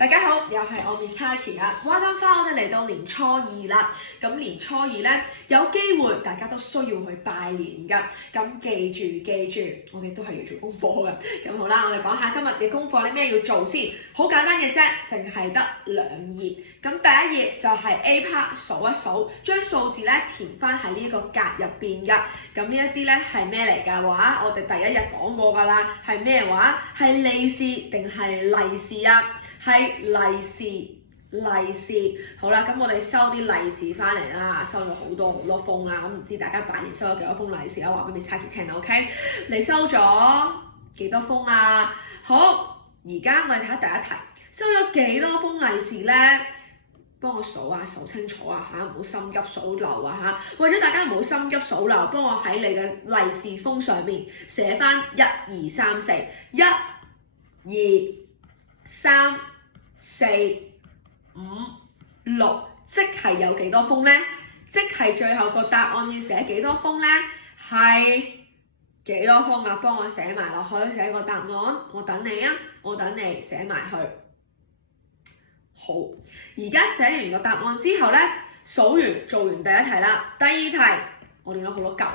大家好，又係我 Miss Taki 啊！話咁快，我哋嚟到年初二啦。咁年初二咧，有機會大家都需要去拜年㗎。咁記住，我哋都係要做功課㗎。咁好啦，我哋講下今日嘅功課咧，咩要做先？好簡單嘅啫，淨係得2頁。咁第一頁就係 A part 數一數，將數字咧填翻喺呢個格入邊㗎。咁呢一啲咧係咩嚟㗎話？我哋第一日講過㗎啦，係咩話？係利是定係利是啊？係利是，好啦，咁我哋收啲利是翻嚟啦，收咗好多封啊，咁唔知大家拜年收咗幾多封利是啊？話俾 Miss Taki 聽啦 ，OK？ 你收咗幾多封啊？好，而家我哋睇下第一題，收咗幾多封利是咧？幫我數清楚啊嚇，唔好心急數漏啊嚇！為咗大家唔好心急數漏，幫我喺你嘅利是封上面寫翻1、2、3、4，1、2、3、4、5、6，即係有幾多封呢？即係最後個答案要寫幾多封呢？係幾多封啊？幫我寫埋落去，寫個答案。我等你啊，我等你寫埋去。好，而家寫完個答案之後呢，數完做完第一題啦。第二題我練咗好多吉喎，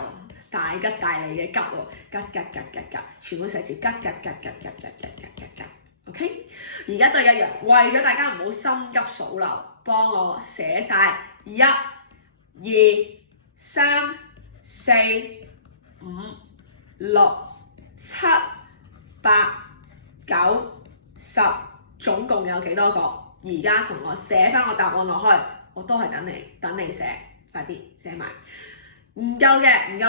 大吉大利嘅吉喎，吉，全部寫住吉。OK， 而家都係一樣，為咗大家唔好心急數漏，幫我寫晒1、2、3、4、5、6、7、8、9、10，總共有幾多個？而家同我寫翻個答案落去，我都係等你寫，快啲寫埋。唔夠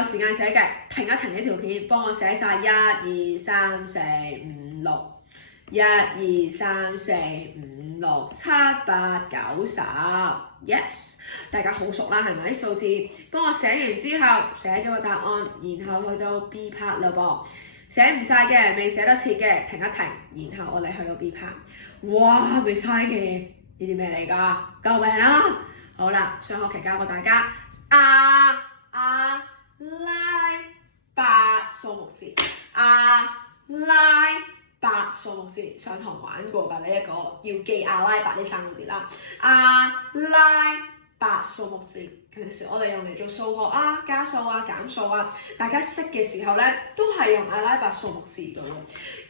時間寫嘅，停一停呢條片，幫我寫晒1、2、3、4、5、6。1、2、3、4、5、6、7、8、9、10 ，yes， 大家好熟啦，係咪？數字幫我寫完之後，寫咗個答案，然後去到 B part 啦噃。寫唔晒嘅，未寫得切嘅，停一停，然後我哋去到 B part。哇，未猜嘅呢啲咩嚟㗎？救命啦！好啦，上學期教過大家阿拉伯數目字，阿拉伯數目字上堂玩過㗎，呢一個要記阿拉伯呢3個字啦。阿拉伯數目字，平時我哋用嚟做數學啊、加數啊、減數啊，大家識嘅時候咧，都係用阿拉伯數目字㗎喎。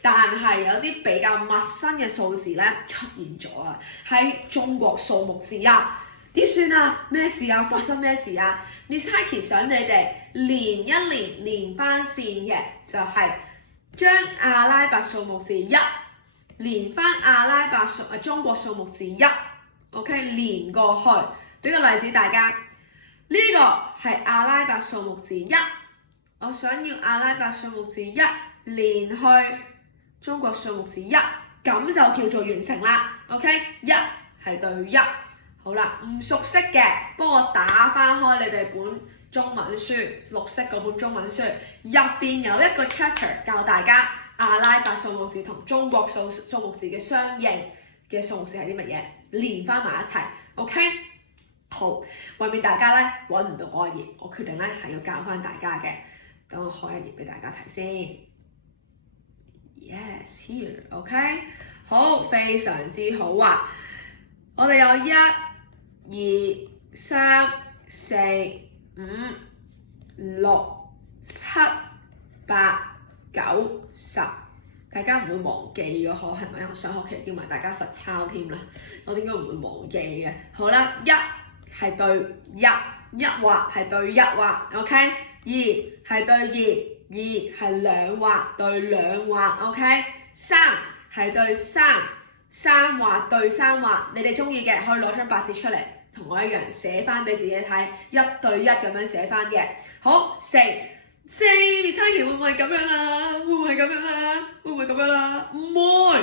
但係有啲比較陌生嘅數字咧出現咗啊，係中國數目字啊，點算啊？咩事啊？發生咩事啊？Miss Taki 想你哋連翻線嘅，就係將阿拉伯數目字1連翻中國數目字1 ，OK， 連過去。俾個例子大家，呢個係阿拉伯數目字1，我想要阿拉伯數目字1連去中國數目字1，咁就叫做完成啦。OK， 1係對1。好啦，唔熟悉嘅幫我打翻開你哋本中文書，綠色嗰本中文書入邊有一個 chapter 教大家阿拉伯數目字同中國數目字嘅相應嘅數目字係啲乜嘢，連翻埋一齊。OK。好，為免大家咧揾唔到嗰一頁，我決定咧係要教翻大家嘅。等我開一頁俾大家睇先。Yes, here, OK。好，非常之好啊！我哋有1、2、3、4、5、6、7、8、9、10。大家唔會忘記嘅嗬，係咪？我上學期叫埋大家罰抄添啦，我點解唔會忘記嘅？好啦，1係對1，一畫係對1畫 ，OK。2係對2係2畫對2畫 ，OK。3係對3畫對3畫。你哋中意嘅可以攞張白紙出嚟，同我一樣寫翻俾自己睇，1對1咁樣寫翻嘅。好，4 Miss Taki 會唔會咁樣啊？會唔會咁樣啊？唔會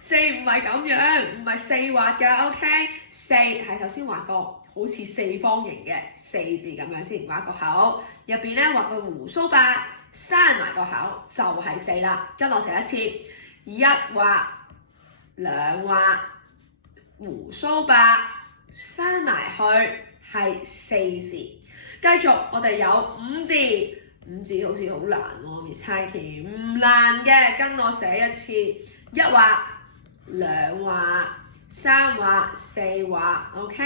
，4唔係咁樣，唔係4畫㗎 ，OK。4係頭先畫個好似四方形嘅4字咁樣先，畫個口，入邊咧畫個鬍鬚蔔，閂埋個口就係4啦。跟我寫一次，1畫2畫鬍鬚蔔，閂埋去係4字。繼續，我哋有5字，5字好似好難喎，Miss Taki 唔難嘅，跟我寫一次，1畫2畫3畫、4畫 ，OK？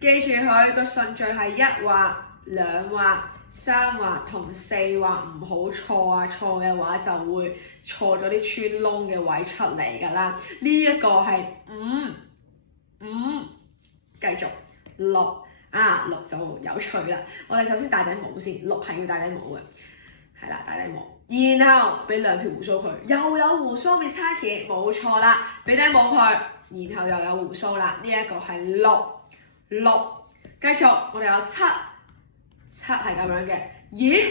記住佢個順序係1畫、2畫、3畫同4畫，唔好錯啊！錯嘅話就會錯咗啲穿窿嘅位出嚟㗎啦。呢一個係5，繼續6啊，6就有趣啦。我哋首先戴頂帽先，6係要戴頂帽嘅，係啦，戴頂帽。然後俾2撇鬍鬚佢，又有鬍鬚 Miss Taki， 冇錯啦，俾頂帽佢，然後又有鬍鬚啦。呢一個係6，繼續我哋有7係咁樣嘅。咦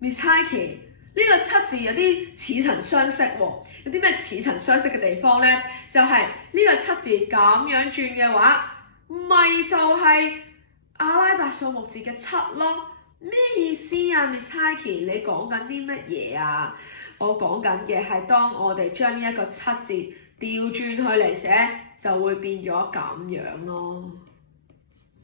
Miss Taki， 呢個7字有啲似曾相識喎，有啲咩似曾相識嘅地方呢？就係呢個7字咁樣轉嘅話，咪就係阿拉伯數目字嘅7咯。咩意思啊 Miss Taki？ 你講緊啲乜嘢啊？我講緊嘅係當我哋將呢一個7字調轉去嚟寫，就會變咗咁樣咯。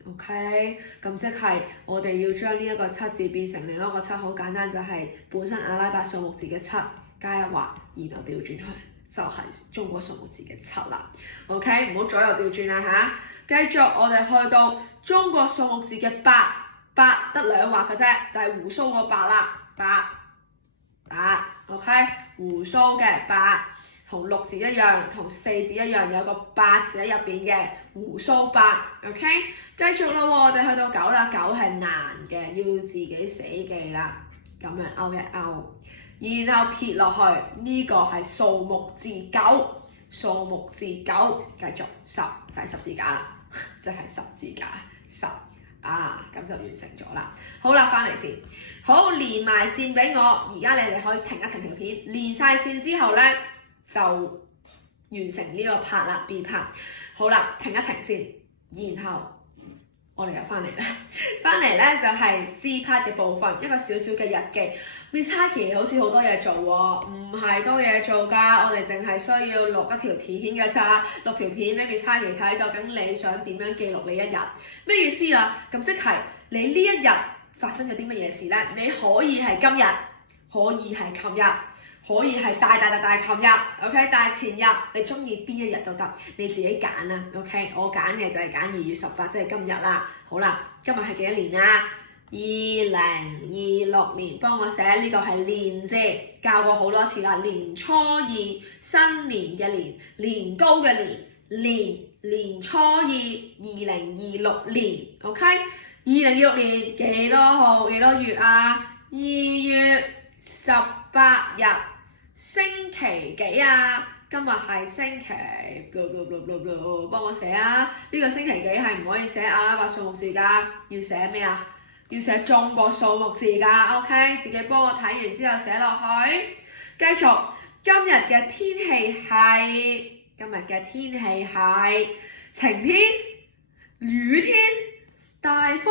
OK， 咁即係我哋要將呢一個7字變成另一個7，好簡單，就係本身阿拉伯數目字嘅7加1畫，然後調轉去就係中國數目字嘅7啦。OK， 唔好左右調轉啦嚇。繼續我哋去到中國數目字嘅8得2畫嘅啫，就係鬍鬚個8啦，8 OK， 鬍鬚嘅8同6字一樣，同4字一樣，有個8字喺入邊嘅鬍鬚8 OK， 繼續啦喎，我哋去到9啦，9係難嘅，要自己死記啦，咁樣勾一勾，然後撇落去，呢個係數目字9，數目字9，繼續10就係十字架啦，即係十字架10。咁就完成咗啦。好啦，翻嚟先。好，連埋線俾我。而家你哋可以停一停條片，連晒線之後呢，就完成呢個 part 啦 ，B part。好啦，停一停先，然後我哋又翻嚟啦。翻嚟呢就係 C part 嘅部分，一個小小嘅日記。Miss Taki 好似好多嘢做喎，唔係多嘢做㗎，我哋淨係需要錄一條片㗎咋，錄條片俾 Miss Taki 睇，究竟你想點樣記錄你一日？咩意思啊？咁即係你呢一日發生咗啲乜嘢事呢？你可以係今日，可以係琴日，可以係大琴日 ，OK？ 大前日，你中意邊一日都得，你自己揀啦 ，OK？ 我揀嘅就係揀2月18，即係今日啦。好啦，今日係幾多年啊？2026年，幫我寫呢個係年字，教過好多次啦。年初二，新年嘅年，年高嘅年初二，2026年 ，OK？ 2026年幾多號？幾多月啊？2月18日，星期幾啊？今日係星期，幫我寫啊！呢個星期幾係唔可以寫阿拉伯數目字㗎，要寫咩啊？要寫中國數目字㗎 ，OK？ 自己幫我睇完之後寫落去。繼續，今日嘅天氣係晴天、雨天、大風，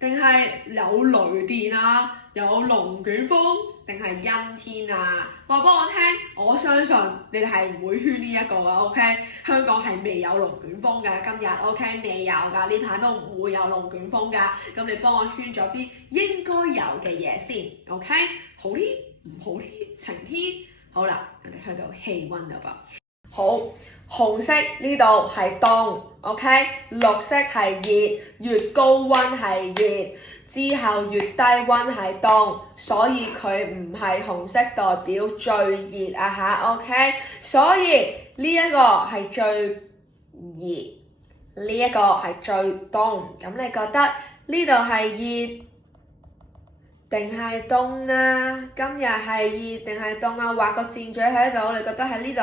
定係有雷電啊？有龍捲風定係陰天啊？話幫我聽，我相信你哋係唔會圈呢一個㗎 ，OK？ 香港係未有龍捲風㗎，今日 OK 未有㗎，呢排都唔會有龍捲風㗎。咁你幫我圈咗啲應該有嘅嘢先 ，OK？ 好天唔好天，晴天。好啦，我哋去到氣温啦噃。好，紅色呢度係凍 ，OK？ 綠色係熱，越高温係熱，之後越低温係凍，所以佢唔係紅色代表最熱啊嚇 ，OK？ 所以呢一個係最熱，呢一個係最凍。咁你覺得呢度係熱定係凍啊？今日係熱定係凍啊？畫個箭嘴喺度，你覺得喺呢度？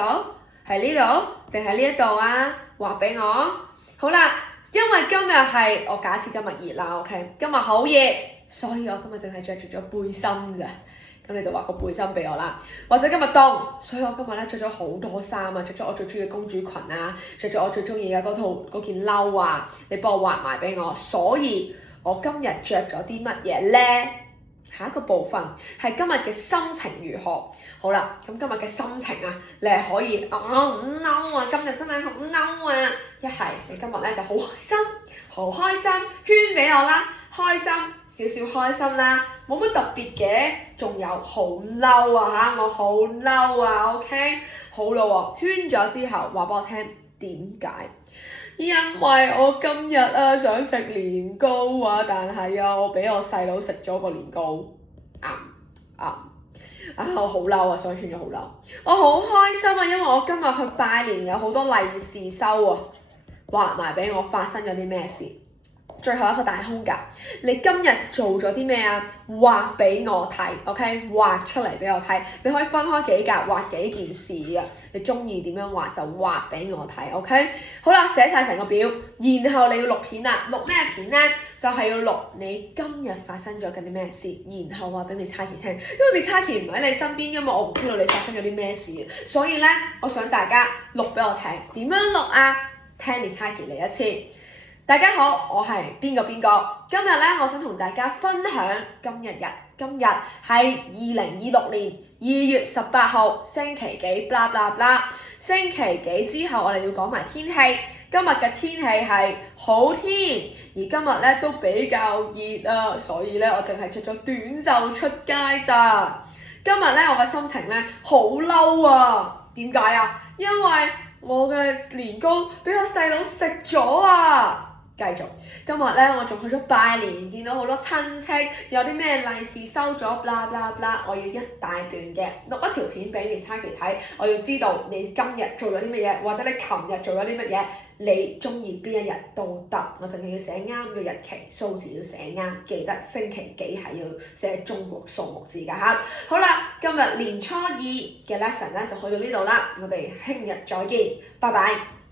係呢度定係呢一度啊？話俾我。好啦，因為今日係我假設今日熱啦 ，OK？ 今日好熱，所以我今日淨係着住咗背心咋。咁你就畫個背心俾我啦。或者今日凍，所以我今日咧着咗好多衫啊，着咗我最中意嘅公主裙啊，着咗我最中意嘅嗰件褸啊，你幫我畫埋俾我。所以我今日着咗啲乜嘢呢？下一個部分係今日嘅心情如何？好啦，咁今日嘅心情啊，你係可以好嬲啊！今日真係好嬲啊！一係你今日咧就好開心，圈俾我啦，開心少少開心啦，冇乜特別嘅，仲有好嬲啊嚇！我好嬲啊 ，OK？ 好啦喎，圈咗之後話俾我聽點解？因為我今日啊想食年糕啊，但係啊我俾我細佬食咗個年糕，我好嬲啊！所以串咗好嬲，我好開心啊，因為我今日去拜年有好多利是收啊，話埋俾我發生咗啲咩事。最後一個大空格，你今日做咗啲咩啊？畫俾我睇 ，OK？ 畫出嚟俾我睇，你可以分開幾格畫幾件事啊。你中意點樣畫就畫俾我睇 ，OK？ 好啦，寫晒成個表，然後你要錄片啦。錄咩片呢？就係要錄你今日發生咗緊啲咩事，然後話俾 Misaki 聽。因為 Misaki 唔喺你身邊，因為我唔知道你發生咗啲咩事，所以呢，我想大家錄俾我聽。點樣錄啊？聽 Misaki 嚟一次。大家好，我係邊個。今日咧，我想同大家分享今日係2026年2月18號星期幾，blah blah blah。星期幾之後，我哋要講埋天氣。今日嘅天氣係好天，而今日咧都比較熱啊，所以咧我淨係着咗短袖出街咋。今日咧我嘅心情咧好嬲啊，點解啊？因為我嘅年糕俾我細佬食咗啊！繼續，今日咧我仲去咗拜年，見到好多親戚，有啲咩利是收咗，blah blah blah。我要一大段嘅錄一條片俾 Misaki 睇，我要知道你今日做咗啲乜嘢，或者你琴日做咗啲乜嘢，你中意邊一日都得，我淨係要寫啱個日期，數字要寫啱，記得星期幾係要寫中國數目字㗎嚇。好啦，今日年初二嘅 lesson 咧就去到呢度啦，我哋聽日再見，拜拜。